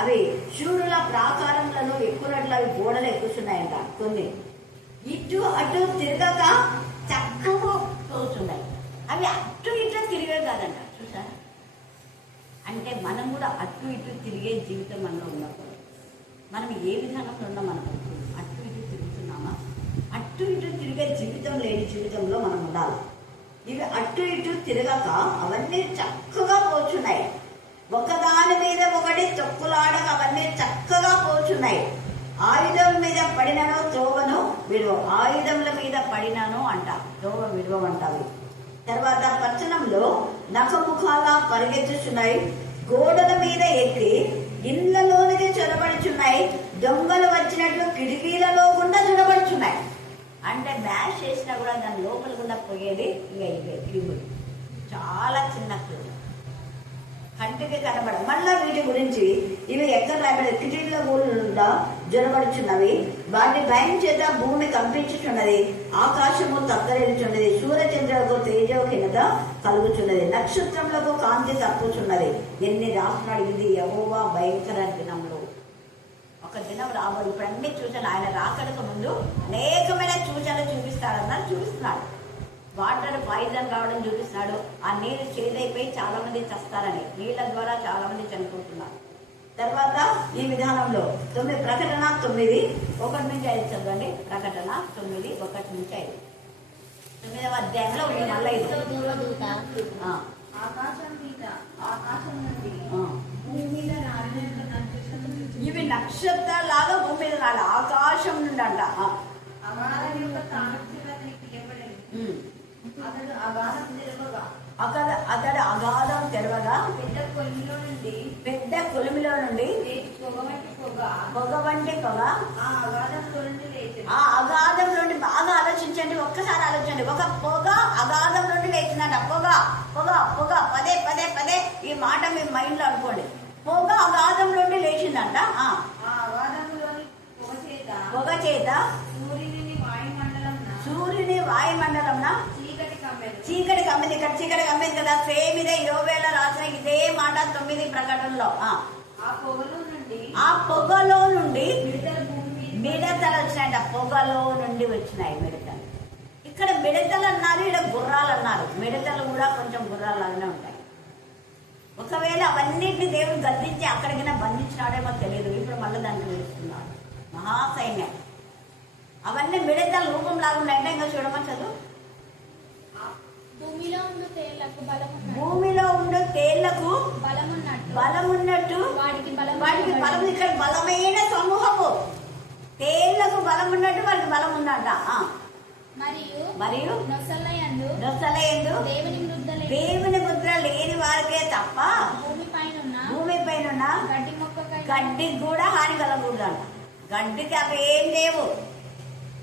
అవి శూరుల ప్రాకారంలో ఎక్కునట్లు అవి గోడలు ఎక్కుతున్నాయంట. కొన్ని ఇటు అటు తిరగక చక్కగా పోతున్నాయి. అవి అటు ఇటు తిరిగే కాదంట. చూసారా? అంటే మనం కూడా అటు ఇటు తిరిగే జీవితం మనలో ఉన్నప్పుడు మనం ఏ విధానంలో ఉన్నాం అనుకుంటున్నాం? అటు ఇటు తిరుగుతున్నామా? అటు ఇటు తిరిగే జీవితం లేని జీవితంలో మనం ఉండాలి. ఇవి అటు ఇటు తిరగక అవన్నీ చక్కగా పోచున్నాయి. ఒకదాని మీద ఒకటి తొక్కులాడక అవన్నీ చక్కగా పోచున్నాయి. ఆయుధం మీద పడినను త్రోవను విడువ. ఆయుధముల మీద పడినను అంట, త్రోవ విడువమంటావి. తర్వాత పట్టణంలో నఖముఖాలా పరిగెత్తుచున్నాయి. గోడల మీద ఎక్కి ఇళ్లలోనికి చొరబడుచున్నాయి. దొంగలు వచ్చినట్లు కిటికీలలో గుండా చొరబడుచున్నాయి. అంటే మ్యాష్ చేసినా కూడా దాని లోపల గుండా పోయేది ఇవే క్రిములు. చాలా చిన్న క్రిములు, కంటికి కనబడ. మళ్ళా వీటి గురించి ఇవి ఎక్కడ రాబడి కిటికీల గుండా జొరబడుచున్నవి. వాటి భయం చేత భూమి కంపించుచున్నది. ఆకాశము తత్తరిల్లుచున్నది. సూర్యచంద్రులకు తేజోహీనత కలుగుచున్నది. నక్షత్రములకు కాంతి తప్పుచున్నది. ఎన్ని రాస్తున్నాడు? ఇది యెహోవా భయంకర దినంలో ఒక దినం రాబోదు. ఇప్పుడు అన్ని సూచనలు ఆయన రాకడకు ముందు అనేకమైన సూచనలు చూపిస్తున్నాడు. వాటర్ పాయిజన్ రావడం చూపిస్తున్నాడు. ఆ నీరు చేదైపోయి చాలా మంది చస్తారని, నీళ్ళ ద్వారా చాలా మంది చనిపోతున్నారు. తర్వాత ఈ విధానంలో ప్రకటన 9:1-5 చదవండి. ప్రకటన 9:1-5 9వ అధ్యాయంలో మళ్ళీ ఆకాశం నుండి భూమి మీద ఇవి నక్షత్రాలాగా భూమి మీద రాలి ఆకాశం నుండి అంట. అతడు అగాధం తెరవగా పెద్ద కొలిమిలో నుండి పొగ వంటి పొగ ఆ అగాధం నుండి. బాగా ఆలోచించండి, ఒక్కసారి ఆలోచించండి. ఒక పొగ అగాధం నుండి లేచిందంట. పొగ పొగ పొగ పదే పదే పదే ఈ మాట మీ మైండ్ లో అనుకోండి. పొగ అగాధం నుండి లేచిందంట. ఆ అగాధములోని పొగ చేత సూర్యుని వాయుమండలంన చీకటి కమ్మింది. ఇక్కడ చీకటి కమ్మింది కదా. సేమ్ ఇదే యోవేల రాసిన ఇదే మాట 9 ప్రకటనలో. ఆ పొగలో నుండి మిడతలు వచ్చినాయంట. పొగలో నుండి వచ్చినాయి మిడతలు. ఇక్కడ మిడతలు అన్నారు, ఇక్కడ గుర్రాలు అన్నారు. మిడతలు కూడా కొంచెం గుర్రాలాగానే ఉంటాయి. ఒకవేళ అవన్నిటిని దేవుడు గద్దించి అక్కడికైనా బంధించినాడేమో తెలియదు. ఇప్పుడు మళ్ళీ దాన్ని పిలుస్తున్నాడు మహాసైన్యం. అవన్నీ మిడతల రూపం లాగా ఉన్నాయంటే ఇంకా చూడమని చదువు. భూమిలో ఉండు తేళ్లకు బలమున్నట్టు వాడికి బలం. ఇక్కడ బలమైన సమూహము. తేళ్లకు బలం ఉన్నట్టు వాడికి బలం ఉన్నట్ట. మరియు నొసలయందు దేవుని ముద్ర లేని వారికే తప్ప భూమిపైన గడ్డికి కూడా హాని కలగకూడదు అంట. గడ్డికి అవి ఏం చేయవు,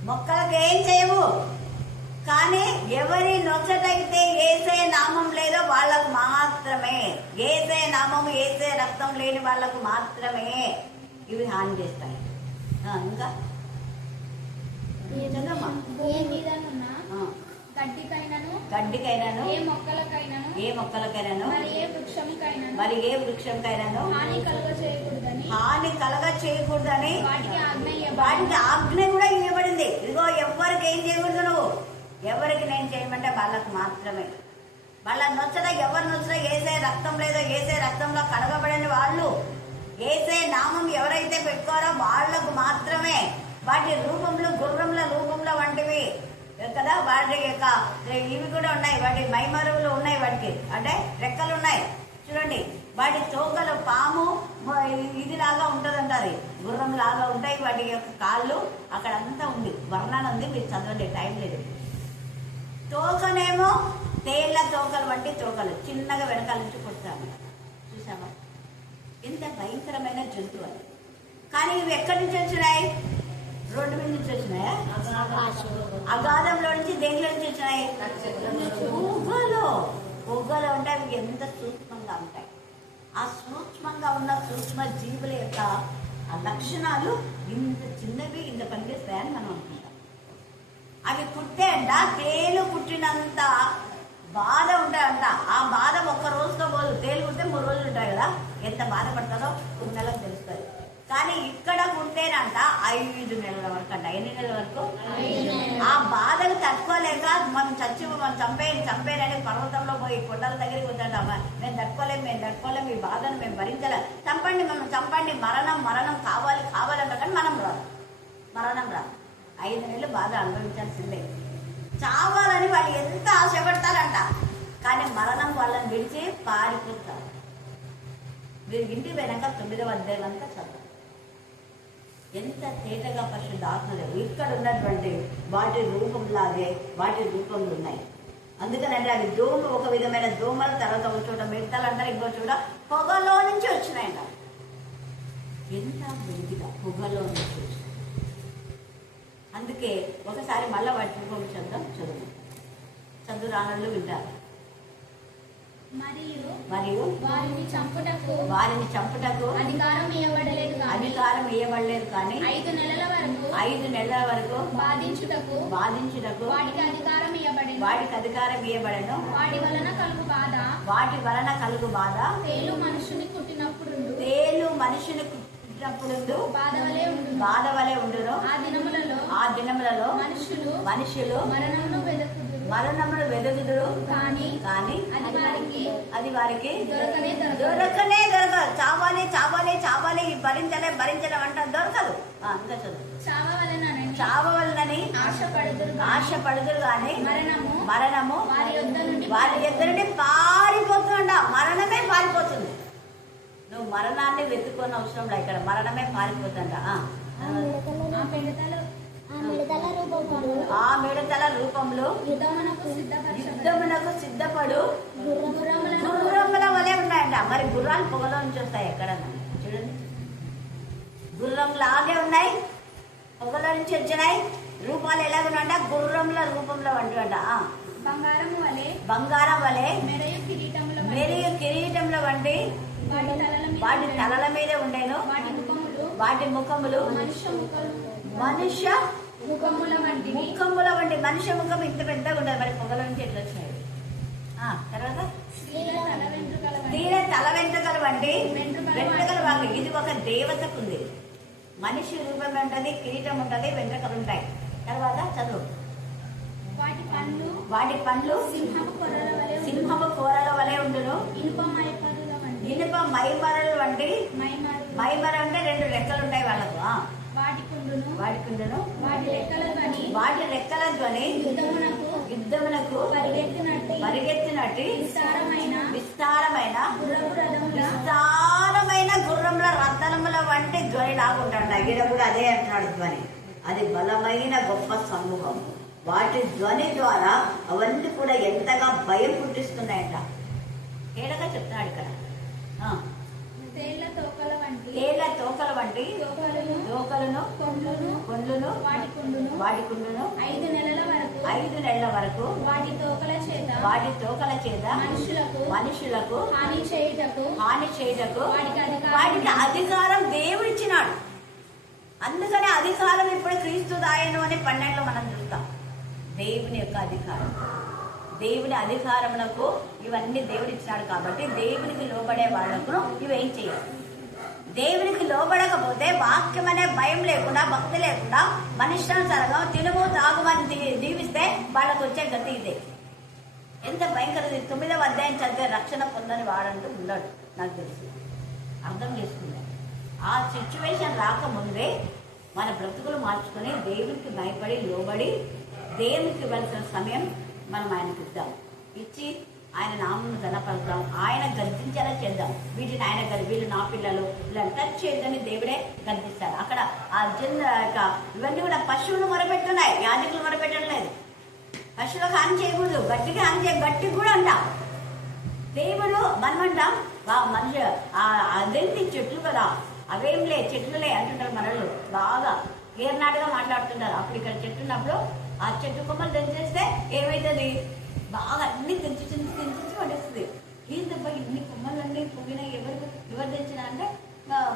మొక్కలకు ఏం చేయవు. కానీ ఎవరి నొచ్చటైతే ఏసే నామం లేదో వాళ్ళకు మాత్రమే, ఏసే నామము ఏసే రక్తం లేని వాళ్ళకు మాత్రమే ఇవి హాని చేస్తాయి. ఇంకా గడ్డికైనాను ఏ మొక్కలకైనాను మరి ఏ వృక్షంకైనాను హాని కలగ చేయకూడదని వాటికి ఆజ్ఞ కూడా ఇవ్వబడింది. ఇదిగో ఎవరికి ఏం చేయకూడదు, నువ్వు ఎవరికి నేను చేయమంటే వాళ్ళకు మాత్రమే. వాళ్ళ నొచ్చట ఎవరు నొచ్చట ఏసే రక్తం లేదో ఏసే రక్తంలో కడగబడిన వాళ్ళు, ఏసే నామం ఎవరైతే పెట్టుకోరో వాళ్లకు మాత్రమే. వాటి రూపంలో గుర్రంల రూపంలో వంటివి కదా. వాటి యొక్క ఇవి కూడా ఉన్నాయి, వాటి మైమరువులు ఉన్నాయి, వాటికి అంటే రెక్కలు ఉన్నాయి. చూడండి, వాటి తోకలు పాము ఇది లాగా ఉంటుందంట, అది గుర్రం లాగా ఉంటాయి. వాటి యొక్క కాళ్ళు అక్కడంతా ఉంది, వర్ణన ఉంది, మీరు చదవండి, టైం లేదు. తోకనేమో తేళ్ల తోకలు వంటి తోకలు చిన్నగా వెనకాల నుంచి కొడతాను. చూసావా ఎంత భయంకరమైన జంతువు అది. కానీ ఇవి ఎక్కడి నుంచి వచ్చినాయి? రోడ్డు మీద నుంచి వచ్చినాయా? అగాధంలో నుంచి దేనిలో నుంచి వచ్చినాయి? పొగలో ఉంటే అవి ఎంత సూక్ష్మంగా ఉంటాయి. ఆ సూక్ష్మంగా ఉన్న సూక్ష్మ జీవుల యొక్క ఆ లక్షణాలు ఇంత చిన్నవి, ఇంత పనిచేస్తాయని మనం అనుకుంటాం. అవి కుట్టే అంట, తేలు కుట్టినంత బాధ ఉంటాయంట. ఆ బాధ ఒక్క రోజుతో పోదు. తేలు కుట్టే 3 రోజులు ఉంటాయి కదా, ఎంత బాధపడతారో 3 నెలలకు తెలుస్తుంది. కానీ ఇక్కడ కుట్టేనంట 5 నెలల వరకు అంట. ఎన్ని నెలల వరకు? ఆ బాధలు తట్టుకోలేక మనం చంపేనని పర్వతంలో పోయి కొండల దగ్గరికి వచ్చాం. మేము తట్టుకోలేము, ఈ బాధను మేము భరించలేం, చంపండి, మరణం కావాలంట. కానీ మరణం రాదు. 5 నెలలు బాధ అనుభవించాల్సిందే. చావాలని వాళ్ళు ఎంత ఆశపడతారంట, కానీ మరణం వాళ్ళని విడిచి పారిపోతారు. మీరు ఇంటి వెనక 9వ అధ్యాయం అంతా చదువు. ఎంత తేటగా పరిశుద్ధ ఆత్మదేవుడు ఇక్కడ ఉన్నటువంటి వాటి రూపంలాగే వాటి రూపంలో ఉన్నాయి. అందుకనంటే అవి ఒక విధమైన దోమలు, తర్వాత ఒక చోట మిడతలు అంటారు, ఇంకో చోట పొగలో నుంచి వచ్చినాయంట. ఎంత వెలిగిగా పొగలో నుంచి వచ్చినాయి. అందుకే ఒకసారి మళ్ళీ వాటి రూపం చదువు రానళ్ళు వింటారు. మరియు వారిని చంపుటకు అధికారం ఇవ్వబడలేదు కానీ 5 నెలల వరకు బాధించుటకు వాడికి అధికారం ఇవ్వబడెను. వాటి వలన కలుగు బాధ తేలు మనుషుని కుట్టినప్పుడు బాధ వలె ఉండును. ఆ దినములలో మనుషులు మరణమును వెదుగుదురు, కానీ అది వారికి దొరకనే దొరకదు. చావాలి భరించలే అంట, దొరకదు. ఇంకా చదువు. చావవలనని ఆశపడుదురు కానీ మరణము వారి యొద్ద నుండి పారిపోతుందంట. మరణమే పారిపోతుంది. నువ్వు మరణాన్ని వెతుక్కోని అవసరం లేదు, ఇక్కడ మరణమే పారిపోతుందంట. ఆ మిడతల రూపంలో యుద్ధమునకు సిద్ధపడు గుర్రముల వలె ఉన్నాయంట. మరి గుర్రాలు పొగలో నుంచి వస్తాయి ఎక్కడన్నా? చూడండి, గుర్రం లాగే ఉన్నాయి, పొగలో నుంచి వచ్చినాయి. రూపాలు ఎలాగున్నాయంట? గుర్రముల రూపంలో వంటివంట. బంగారం వలె మెరియు కిరీటంలో వంటి వాటి తలల మీద ఉండేను. వాటి ముఖములు మనుష్య ముఖముల వంటి. మనుష్య ముఖం ఇంత పెద్దగా ఉండదు. మరి పొగల నుంచి ఎట్లా వచ్చినాయి? తర్వాత స్త్రీల తల వెంట్రుకలు వంటి వెంట్రుకలు వంటి. ఇది ఒక దేవతకు ఉంది. మనిషి రూపం ఉంటుంది, కిరీటం ఉంటుంది, వెంట్రుకలు ఉంటాయి. తర్వాత చదువు. వాటి పండ్లు సింహపు కూరల వలె ఉండును. ఇనుప మైమరలు వంటి. మైమర అంటే 2 రెక్కలు ఉంటాయి వాళ్ళకు. వాటికుండును. వాటి రెక్కల ధ్వని యుద్ధమునకు పరిగెత్తినట్టు విస్తారమైన గుర్రముల రథముల వంటి ధ్వని లాగుంటాడు. ఈడ కూడా అదే అంటున్నాడు ధ్వని. అది బలమైన గొప్ప సమూహం. వాటి ధ్వని ద్వారా అవన్నీ కూడా ఎంతగా భయం పుట్టిస్తున్నాయంట. ఏడగా చెప్తున్నాడు ఇక్కడ. తేళ్ల తోకల వంటి తోకలను కొండ్లును వాటికుండును. 5 నెలల వరకు వాటి తోకల చేత మనుషులకు హాని చేయుటకు వాటికి అధికారం దేవుడిచ్చినాడు. అందుకనే అధికారం ఇప్పుడు క్రీస్తు దాయను అని 12లో మనం చూస్తాం. దేవుని యొక్క అధికారం, దేవుని అధికారములకు ఇవన్నీ దేవుడు ఇచ్చినాడు. కాబట్టి దేవునికి లోబడే వాళ్లకు ఇవేం చేయాలి? దేవునికి లోబడకపోతే వాక్యం అనే భయం లేకుండా, భక్తి లేకుండా, మనిష్టానుసారంగా తినుము తాగుమని జీవిస్తే వాళ్ళకు వచ్చే గతి ఇదే. ఎంత భయంకరది! 9వ అధ్యాయం చదివే రక్షణ పొందని వాడంటూ ఉన్నాడు. నాకు తెలుసు, అర్థం చేసుకున్నాను. ఆ సిచ్యువేషన్ రాకముందే మన బ్రతుకులు మార్చుకొని దేవునికి భయపడి లోబడి దేవునికి ఇవ్వాల్సిన సమయం మనం ఆయనకి ఇద్దాం. ఇచ్చి ఆయన నామను ఘనపరుద్దాం. ఆయన గద్దించేలా చేద్దాం. వీళ్ళు నా పిల్లలు ఇలా టచ్ చేయొద్దని దేవుడే గద్దిస్తాడు. అక్కడ ఆ ఇవన్నీ కూడా పశువులు మొరపెట్టున్నాయి, యాజకులు మొరపెట్టడం లేదు. పశువులకు హాని చేయకూడదు, గట్టిగా హాని చేయ గట్టికి కూడా అంటాం. దేవుడు మనమంటాం మనిషి అదేంటి చెట్లు కదా, అవేంలే చెట్లులే అంటుంటారు. మనల్ని బాగా ఏర్నాటుగా మాట్లాడుతుంటారు. అప్పుడు ఇక్కడ చెట్టు ఉన్నప్పుడు ఆ చెట్టు కొమ్మలు తెంచేస్తే ఏమవుతుంది? బాగా అన్ని తెంచి పడేస్తుంది. ఏంటబ్బా ఇన్ని కొమ్మలన్నీ పువ్వినాయి, ఎవరు తెంచినా అంటే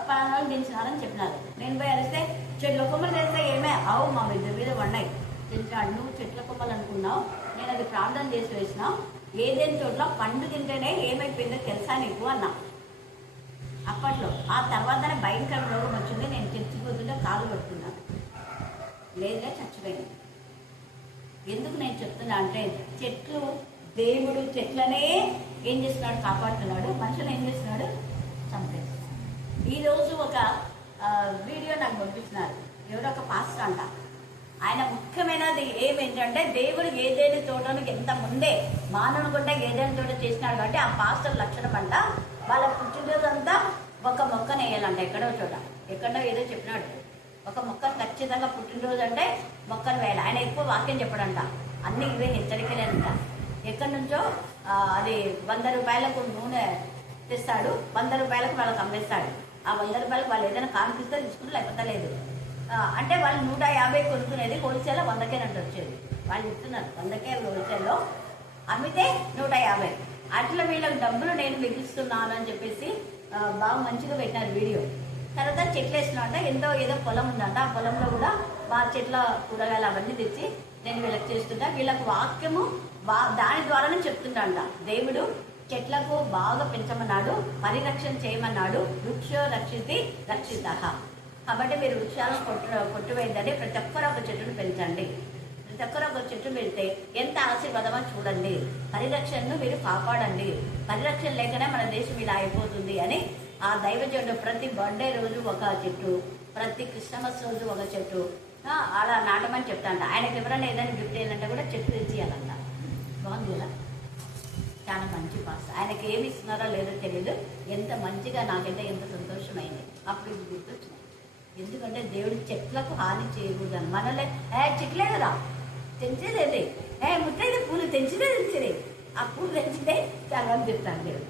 పలానాలు తెంచినారని చెప్పినారు. నేను పోయి అరిస్తే చెట్ల కొమ్మలు తెస్తే ఏమే అవు మా ఇద్దరి మీద పడినాయి తెంచినాడు. నువ్వు చెట్ల కొమ్మలు అనుకున్నావు, నేను అది ప్రార్థన చేసి వేసినావు. ఏదైనా చోట్ల పండు తింటేనే ఏమైపోయిందో తెలుసా నీకు అన్నా అప్పట్లో. ఆ తర్వాతనే భయంకర రోగం వచ్చింది. నేను చచ్చిపోతుంటే కాలు పట్టుకున్నాను, లేదా చచ్చిపోయింది. ఎందుకు నేను చెప్తున్నా అంటే చెట్లు, దేవుడు చెట్లనే ఏం చేస్తున్నాడు? కాపాడుతున్నాడు. మనుషులు ఏం చేస్తున్నాడు? చంపేస్తున్నాడు. ఈరోజు ఒక వీడియో నాకు పంపిస్తున్నారు. ఎవరో ఒక పాస్టర్ అంట. ఆయన ముఖ్యమైనది ఏమేంటంటే దేవుడు ఏదేని తోటను ఎంత ముందే మానవుని గుండా ఏదేని తోట చేసినాడు. కాబట్టి ఆ పాస్టర్ లక్షణం అంట వాళ్ళ పుట్టినరోజంతా ఒక మొక్కను వేయాలంట. ఎక్కడో చోట ఎక్కడో ఏదో చెప్పినాడు. ఒక మొక్క ఖచ్చితంగా పుట్టినరోజు అంటే మొక్కను వేయాలి. ఆయన ఎక్కువ వాక్యం చెప్పడంట. అన్ని ఇవే హెచ్చరికలేనంట. ఎక్కడి నుంచో అది 100 రూపాయలకు నూనె తెస్తాడు, 100 రూపాయలకు వాళ్ళకి అమ్మేస్తాడు. ఆ 100 రూపాయలకు వాళ్ళు ఏదైనా కాన్పిస్తే తీసుకుంటే లేకపోతే లేదు. అంటే వాళ్ళు 150 కొనుక్కునేది హోల్సేల్లో 100కే అంటే వచ్చేది. వాళ్ళు చెప్తున్నారు 100కే హోల్సేల్లో అమ్మితే 150. అట్లా వీళ్ళకి డబ్బులు నేను మిగిలిస్తున్నాను అని చెప్పేసి బాగా మంచిగా పెట్టినారు వీడియో. తర్వాత చెట్లు వేసినామంట. ఏదో పొలం ఉందంట. ఆ పొలంలో కూడా మా చెట్ల కూరగాయలు అవన్నీ తెచ్చి నేను వీళ్ళకి చేస్తుంటా. వీళ్ళకు వాక్యము దాని ద్వారానే చెప్తుంటా. దేవుడు చెట్లకు బాగా పెంచమన్నాడు, పరిరక్షణ చేయమన్నాడు. వృక్షో రక్షితి రక్షిత. కాబట్టి మీరు వృక్షాలను కొట్టువేయండి. ప్రతి ఒక్కరు ఒక చెట్టును పెంచండి. ప్రతి ఒక్కరు ఒక చెట్టు పెడితే ఎంత ఆశీర్వాదమో చూడండి. పరిరక్షణను మీరు కాపాడండి. పరిరక్షణ లేకనే మన దేశం ఇలా అయిపోతుంది అని ఆ దైవజనుడు ప్రతి బర్త్డే రోజు ఒక చెట్టు, ప్రతి క్రిస్మస్ రోజు ఒక చెట్టు అలా నాటమని చెప్తాంట. ఆయనకి ఎవరైనా ఏదైనా గిఫ్ట్ చేయాలంటే కూడా చెట్టు తెచ్చియాలంట. బాగుంది కదా, చాలా మంచి పాస్. ఆయనకి ఏమి ఇస్తున్నారో లేదో తెలియదు. ఎంత మంచిగా నాకైతే ఎంత సంతోషమైంది. అప్పుడు ఇది గుర్తొచ్చినాయి. ఎందుకంటే దేవుడు చెట్లకు హాని చేయకూడదని. మనలే చెట్లే కదా తెంచేదేది, ముట్టేది పూలు తెంచిదే. ఆ పూలు తెంచితే చాలా చెప్తాను. దేవుడు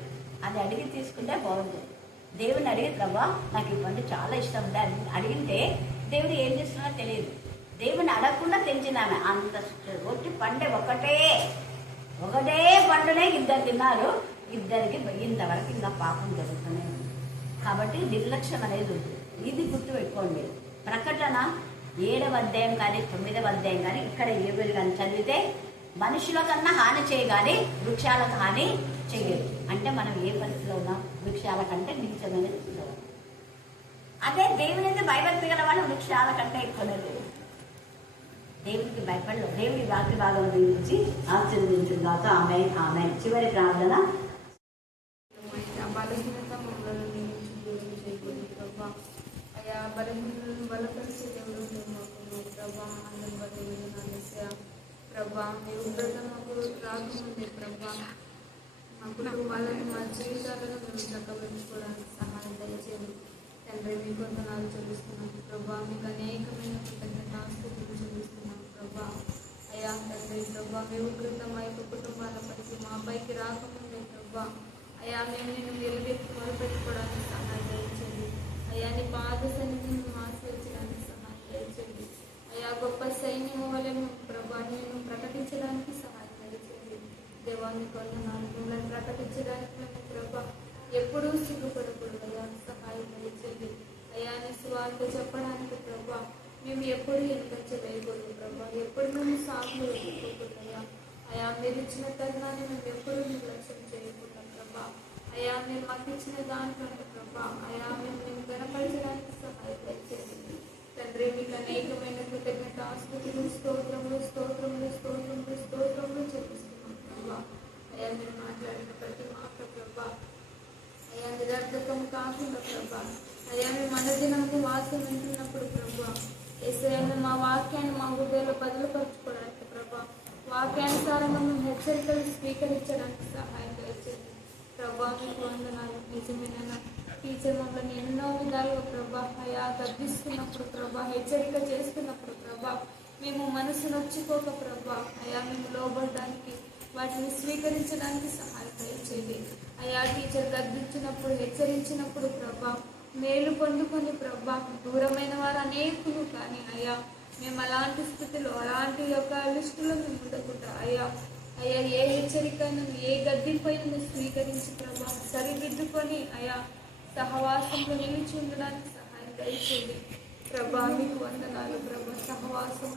అది అడిగి తీసుకుంటే బాగుంటుంది. దేవుడిని అడిగి ప్రభా నాకు ఇవన్నీ చాలా ఇష్టం ఉంటే అడిగితే దేవుడు ఏం చేస్తున్నా తెలియదు. దేవుని అడగకుండా తెంచినామె అంత ఒట్టి పండే ఒకటే పండునే 2 తిన్నారు. ఇద్దరికి ఇంతవరకు ఇంకా పాపం జరుగుతూనే ఉంది. కాబట్టి నిర్లక్ష్యం అనేది ఉంది. ఇది గుర్తుపెట్టుకోండి. ప్రకటన 7వ అధ్యాయం కానీ 9వ అధ్యాయం కానీ ఇక్కడ ఏబుల్ కానీ చదివితే మనుషుల కన్నా హాని చేయగానే వృక్షాలకు హాని చేయదు. అంటే మనం ఏ పరిస్థితిలో ఉన్నాం? వృక్షాల కంటే నీచమైన స్థితిలో ఉన్నాం. అదే దేవునికి భయభక్తి గల వాళ్ళు వృక్షాల కంటే ఎక్కువనే లేదు. దేవునికి భయపడలేదు. దేవుడి వాక్య భాగం గురించి ఆశీర్వదించుగాక. ఆమె ఆమె చివరి ప్రార్థన. బలహీనత మమ్మల్ని నియమించి దూరం చేయకూడదు ప్రభా. అయా బలహీనలను బలపరిచే దేవుడు మాకు ప్రభా. అందరి బట్టి ప్రభా మీ ఉగ్రత మాకు రాకముందే ప్రభా మా కుటుంబాలను మా జీవితాలను మేము చక్కబెట్టుకోవడానికి సహాయం దయచేయండి తండ్రి. మీ కొంతనాలు చెల్లిస్తున్నాను ప్రభా. మీకు అనేకమైన కృతజ్ఞతాస్తుతులు చెల్లిస్తున్నాను ప్రభా. అయా తండ్రి ప్రభా మీ ఉగ్రత మా యొక్క కుటుంబాలపైకి మాపైకి రాకముందే ప్రభా అయా మేము నిన్ను వెలుగెత్తి మొదలుపెట్టుకోవడానికి సహాయం దయచేయండి. అయా నీ పాద సన్నిధిని మేము ఆశ్రయించడానికి సహాయం దయచేయండి. అయా గొప్ప సైన్యము వలె ప్రభా నేను ప్రకటించడానికి సహాయం దయచేయండి. దేవాన్ని కొందనాలు మిమ్మల్ని ప్రకటించడానికి మేము ప్రభా ఎప్పుడూ సిగ్గుపడకూడదు. అయా సహాయం దయచేయండి. అయా నీ స్వార్థ చెప్పడానికి ప్రభా మేము ఎప్పుడు వెనుకంచలేయకూడదు ప్రభా. ఎప్పుడు మేము సాగులు వెతుక్కోకూడదు. అయా మీరు ఇచ్చిన తరుణాన్ని మేము ఎప్పుడూ నిర్లక్ష్యం చేయకూడదు ప్రభా. అయా మీరు మాకు ఇచ్చిన దాంట్లో ప్రభా అయా మేము గణపరచడానికి సహాయం దయచేయండి తండ్రి. మీకు అనేకమైన కృతజ్ఞత ఆస్తుతులు స్తోత్రములు స్తోత్రములు స్తోత్రములు స్తోత్రములు చెల్లిస్తున్నాం ప్రభా. అయా మీరు మాట్లాడిన ప్రతి మాట ప్రభా అయా నిరర్ధకం కాకుండా ప్రభా అయా మేము అనుదినము వాక్యం వింటున్నప్పుడు ప్రభా ఏసయ్య మా వాక్యాన్ని మా హృదయంలో బదులుపరచుకోవడానికి ప్రభా వాక్యానుసారంగా మేము హెచ్చరికలు స్వీకరించడానికి సహాయం దయచేయండి ప్రభా. మీకు వందనాలు. నిజమైన టీచర్ మమ్మల్ని ఎన్నో విధాలుగా ప్రభా అయా గర్భిస్తున్నప్పుడు ప్రభా హెచ్చరిక చేస్తున్నప్పుడు ప్రభా మేము మనసు నొచ్చుకోక ప్రభా అయా మేము లోబడడానికి వాటిని స్వీకరించడానికి సహాయం దయచేయండి. అయా టీచర్ గర్భించినప్పుడు హెచ్చరించినప్పుడు ప్రభా మేలు పొందుకొని ప్రభా దూరమైన వారు అనేకులు కానీ అయా మేము అలాంటి స్థితిలో అలాంటి యొక్క లిస్టులో మేము ఉండకుండా అయ్యా అయ్యా ఏ హెచ్చరికను ఏ గద్దింపైన స్వీకరించి ప్రభా సరిదిద్దుకొని అయా సహవాసంలో నిలిచి ఉండడానికి సహాయం దయచేయండి ప్రభా. మీకు వందనాలు ప్రభా. సహవాసం